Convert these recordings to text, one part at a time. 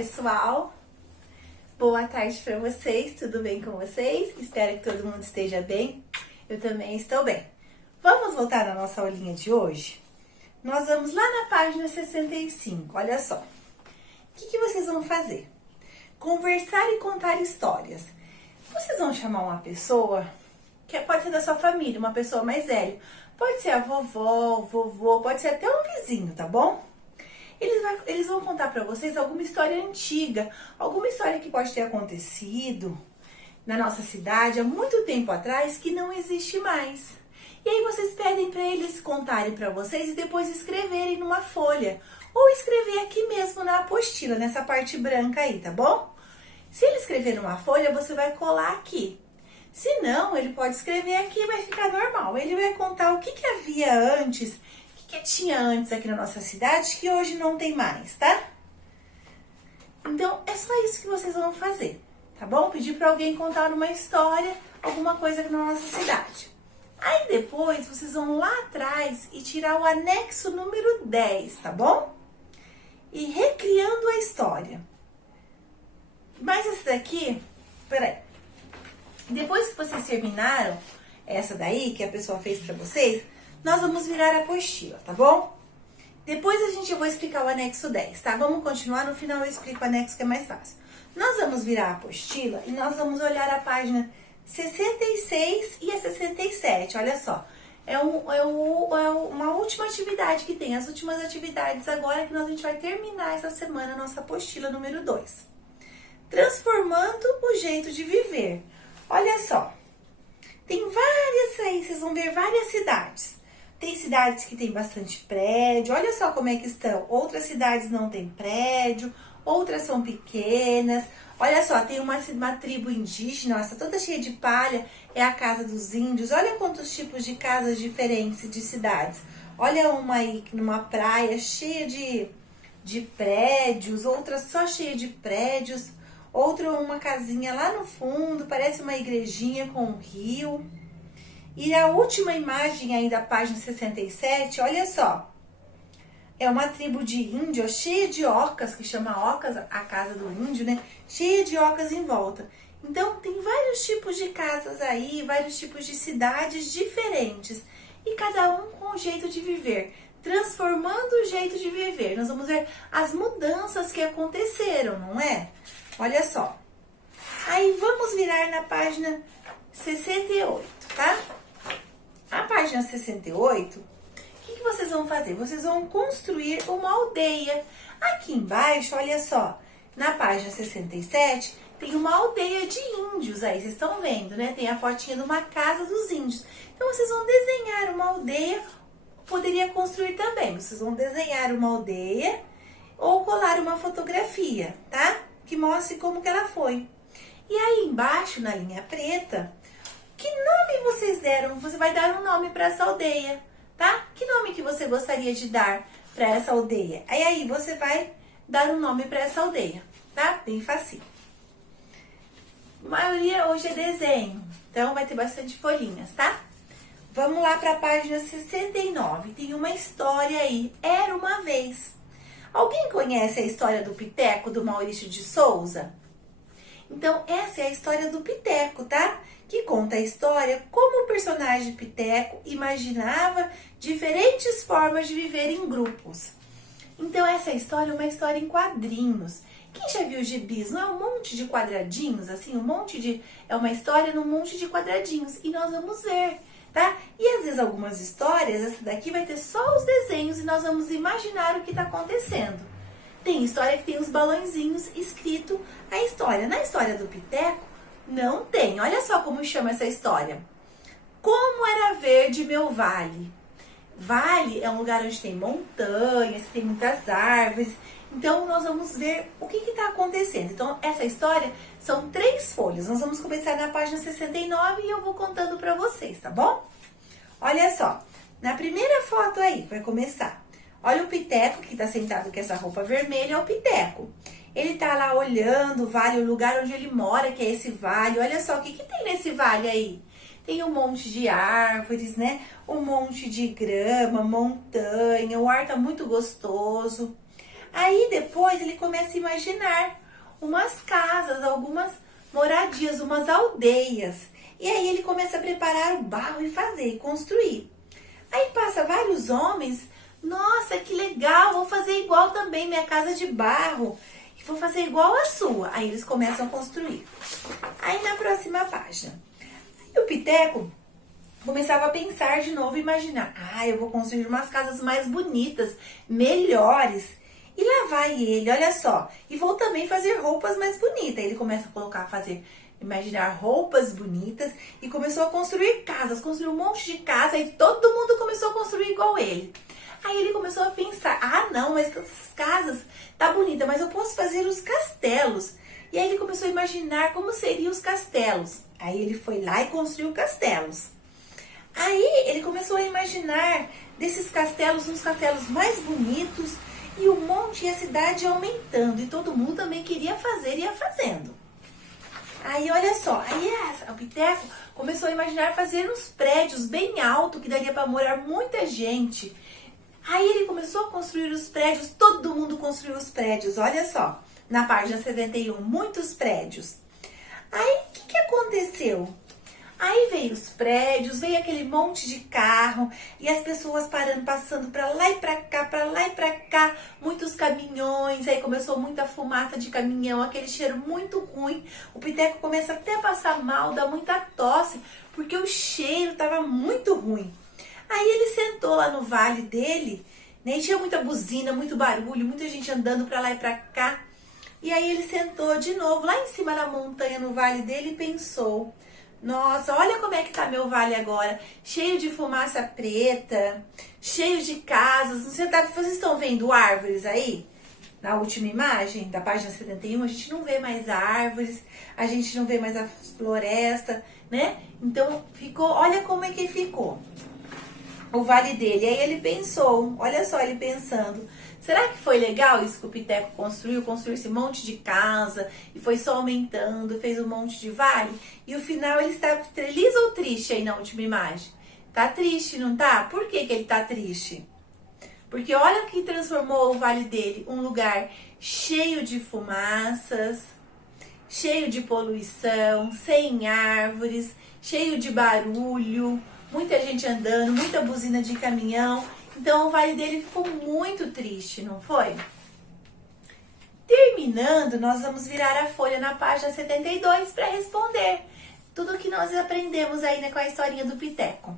pessoal, boa tarde para vocês, tudo bem com vocês? Espero que todo mundo esteja bem, eu também estou bem. Vamos voltar na nossa aulinha de hoje? Nós vamos lá na página 65, olha só. O que vocês vão fazer? Conversar e contar histórias. Vocês vão chamar uma pessoa, que pode ser da sua família, uma pessoa mais velha. Pode ser a vovó, o vovô, pode ser até um vizinho, tá bom? Eles vão contar pra vocês alguma história antiga, alguma história que pode ter acontecido na nossa cidade há muito tempo atrás que não existe mais. E aí vocês pedem pra eles contarem pra vocês e depois escreverem numa folha. Ou escrever aqui mesmo na apostila, nessa parte branca aí, tá bom? Se ele escrever numa folha, você vai colar aqui. Se não, ele pode escrever aqui e vai ficar normal. Ele vai contar o que havia antes, o que tinha antes aqui na nossa cidade, que hoje não tem mais, tá? Então, é só isso que vocês vão fazer, tá bom? Pedir para alguém contar uma história, alguma coisa aqui na nossa cidade. Aí depois, vocês vão lá atrás e tirar o anexo número 10, tá bom? E recriando a história. Mas essa daqui, peraí. Depois que vocês terminaram essa daí, que a pessoa fez pra vocês, nós vamos virar a apostila, tá bom? Depois eu vou explicar o anexo 10, tá? Vamos continuar, no final eu explico o anexo que é mais fácil. Nós vamos virar a apostila e nós vamos olhar a página 66 e a 67, olha só. É uma última atividade que tem, as últimas atividades agora que a gente vai terminar essa semana, a nossa apostila número 2. Transformando o jeito de viver. Olha só, tem várias aí, vocês vão ver várias cidades. Tem cidades que tem bastante prédio, olha só como é que estão. Outras cidades não tem prédio, outras são pequenas. Olha só, tem uma tribo indígena, essa toda cheia de palha, é a casa dos índios. Olha quantos tipos de casas diferentes de cidades. Olha uma aí numa praia cheia de prédios, outra só cheia de prédios. Outra uma casinha lá no fundo, parece uma igrejinha com um rio. E a última imagem aí da página 67, olha só. É uma tribo de índio cheia de ocas, que chama ocas, a casa do índio, né? Cheia de ocas em volta. Então, tem vários tipos de casas aí, vários tipos de cidades diferentes. E cada um com um jeito de viver. Transformando o jeito de viver. Nós vamos ver as mudanças que aconteceram, não é? Olha só. Aí, vamos virar na página 68, tá? A página 68, o que vocês vão fazer? Vocês vão construir uma aldeia. Aqui embaixo, olha só, na página 67, tem uma aldeia de índios aí, vocês estão vendo, né? Tem a fotinha de uma casa dos índios. Então, vocês vão desenhar uma aldeia, poderia construir também. Vocês vão desenhar uma aldeia ou colar uma fotografia, tá? Que mostre como que ela foi. E aí embaixo, na linha preta, que nome vocês deram? Você vai dar um nome para essa aldeia, tá? Que nome que você gostaria de dar para essa aldeia? Aí você vai dar um nome para essa aldeia, tá? Bem facinho. A maioria hoje é desenho, então vai ter bastante folhinhas, tá? Vamos lá para a página 69. Tem uma história aí. Era uma vez. Alguém conhece a história do Piteco, do Maurício de Souza? Então, essa é a história do Piteco, tá? Que conta a história como o personagem Piteco imaginava diferentes formas de viver em grupos. Então, essa história é uma história em quadrinhos. Quem já viu gibis? Não é um monte de quadradinhos, assim? É uma história num monte de quadradinhos. E nós vamos ver, tá? E às vezes algumas histórias, essa daqui vai ter só os desenhos e nós vamos imaginar o que está acontecendo. Tem história que tem os balãozinhos escrito a história. Na história do Piteco, não tem. Olha só como chama essa história. Como era verde meu vale. Vale é um lugar onde tem montanhas, tem muitas árvores. Então, nós vamos ver o que está acontecendo. Então, essa história são 3 folhas. Nós vamos começar na página 69 e eu vou contando para vocês, tá bom? Olha só, na primeira foto aí, vai começar. Olha o Piteco que está sentado com essa roupa vermelha, é o Piteco. Ele tá lá olhando o vale, o lugar onde ele mora, que é esse vale. Olha só, o que tem nesse vale aí? Tem um monte de árvores, né? Um monte de grama, montanha, o ar tá muito gostoso. Aí depois ele começa a imaginar umas casas, algumas moradias, umas aldeias. E aí ele começa a preparar o barro e fazer, construir. Aí passa vários homens, nossa, que legal, vou fazer igual também, minha casa de barro. E vou fazer igual a sua. Aí eles começam a construir. Aí na próxima página. Aí o Piteco começava a pensar de novo, imaginar. Eu vou construir umas casas mais bonitas, melhores. E lá vai ele, olha só. E vou também fazer roupas mais bonitas. Ele começa a colocar, imaginar roupas bonitas. E começou a construir casas, construiu um monte de casa. E todo mundo começou a construir igual ele. Aí ele começou a pensar, não, mas essas casas tá bonita, mas eu posso fazer os castelos. E aí ele começou a imaginar como seriam os castelos. Aí ele foi lá e construiu castelos. Aí ele começou a imaginar desses castelos, uns castelos mais bonitos e um monte, e a cidade aumentando. E todo mundo também queria fazer e ia fazendo. Aí olha só, aí o Piteco começou a imaginar fazer uns prédios bem altos que daria para morar muita gente. Aí ele começou a construir os prédios, todo mundo construiu os prédios, olha só, na página 71, muitos prédios. Aí o que aconteceu? Aí veio os prédios, veio aquele monte de carro e as pessoas parando, passando para lá e para cá, muitos caminhões, aí começou muita fumaça de caminhão, aquele cheiro muito ruim. O Piteco começa até a passar mal, dá muita tosse, porque o cheiro estava muito ruim. Aí ele sentou lá no vale dele, né, e tinha muita buzina, muito barulho, muita gente andando para lá e para cá. E aí ele sentou de novo lá em cima da montanha no vale dele e pensou: nossa, olha como é que tá meu vale agora, cheio de fumaça preta, cheio de casas. Vocês estão vendo árvores aí? Na última imagem, da página 71, a gente não vê mais árvores, a gente não vê mais a floresta, né? Então, olha como é que ficou o vale dele. Aí ele pensou, olha só ele pensando, será que foi legal isso que o Piteco construiu esse monte de casa e foi só aumentando, fez um monte de vale? E o final ele está feliz ou triste aí na última imagem? Tá triste, não tá? Por que ele tá triste? Porque olha que transformou o vale dele, um lugar cheio de fumaças, cheio de poluição, sem árvores, cheio de barulho, muita gente andando, muita buzina de caminhão. Então o vale dele ficou muito triste, não foi? Terminando, nós vamos virar a folha na página 72 para responder tudo o que nós aprendemos aí, né, com a historinha do Piteco.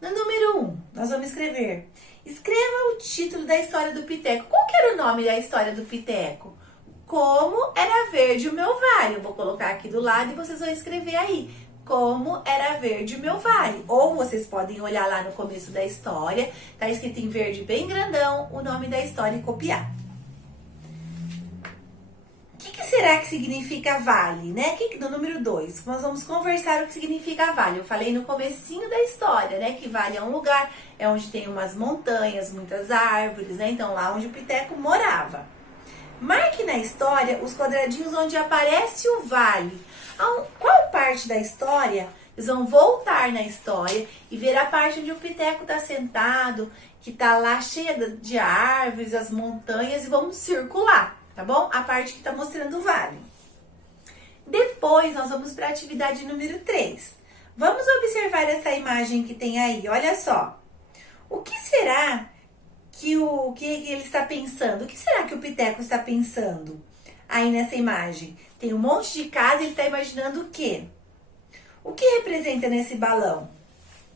No número 1, nós vamos escrever. Escreva o título da história do Piteco. Qual que era o nome da história do Piteco? Como era verde o meu vale. Eu vou colocar aqui do lado e vocês vão escrever aí. Como era verde o meu vale. Ou vocês podem olhar lá no começo da história, tá escrito em verde bem grandão o nome da história e copiar. O que será que significa vale, né? No número 2, nós vamos conversar o que significa vale. Eu falei no comecinho da história, né? Que vale é um lugar, é onde tem umas montanhas, muitas árvores, né? Então lá onde o Piteco morava. Marque na história os quadradinhos onde aparece o vale. Qual parte da história? Eles vão voltar na história e ver a parte onde o Piteco está sentado, que está lá cheia de árvores, as montanhas, e vamos circular, tá bom? A parte que está mostrando o vale. Depois nós vamos para a atividade número 3. Vamos observar essa imagem que tem aí, olha só. O que será que ele está pensando? O que será que o Piteco está pensando aí nessa imagem? Tem um monte de casa e ele está imaginando o quê? O que representa nesse balão?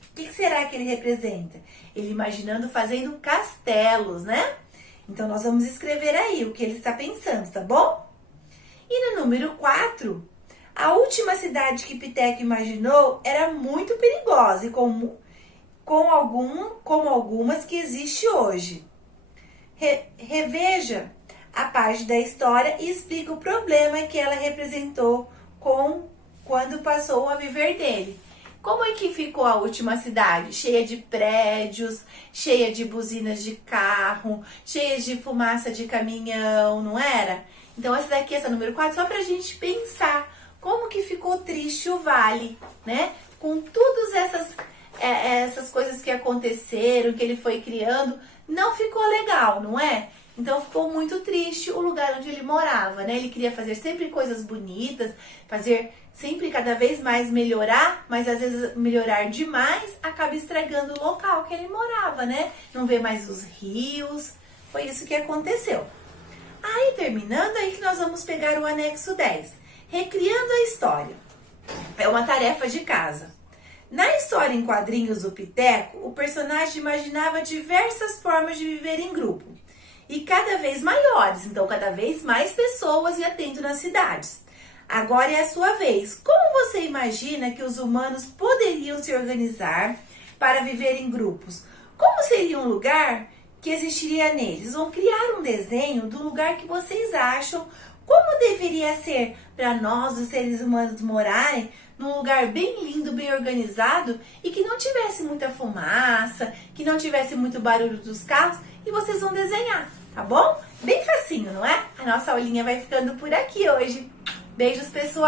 O que será que ele representa? Ele imaginando fazendo castelos, né? Então, nós vamos escrever aí o que ele está pensando, tá bom? E no número 4, a última cidade que Piteco imaginou era muito perigosa e como algumas que existe hoje. Reveja a parte da história e explica o problema que ela representou quando passou a viver dele. Como é que ficou a última cidade? Cheia de prédios, cheia de buzinas de carro, cheia de fumaça de caminhão, não era? Então essa daqui, essa número 4, só pra gente pensar como que ficou triste o vale, né? Com todas essas coisas que aconteceram, que ele foi criando, não ficou legal, não é? Então ficou muito triste o lugar onde ele morava, né? Ele queria fazer sempre coisas bonitas, fazer sempre cada vez mais melhorar, mas às vezes melhorar demais acaba estragando o local que ele morava, né? Não vê mais os rios. Foi isso que aconteceu. Aí terminando, aí que nós vamos pegar o anexo 10, recriando a história. É uma tarefa de casa. Na história em quadrinhos do Piteco, o personagem imaginava diversas formas de viver em grupo. E cada vez maiores, então cada vez mais pessoas iam tendo nas cidades. Agora é a sua vez. Como você imagina que os humanos poderiam se organizar para viver em grupos? Como seria um lugar que existiria neles? Vão criar um desenho do lugar que vocês acham. Como deveria ser para nós, os seres humanos, morarem num lugar bem lindo, bem organizado e que não tivesse muita fumaça, que não tivesse muito barulho dos carros, e vocês vão desenhar, tá bom? Bem facinho, não é? A nossa aulinha vai ficando por aqui hoje. Beijos, pessoal!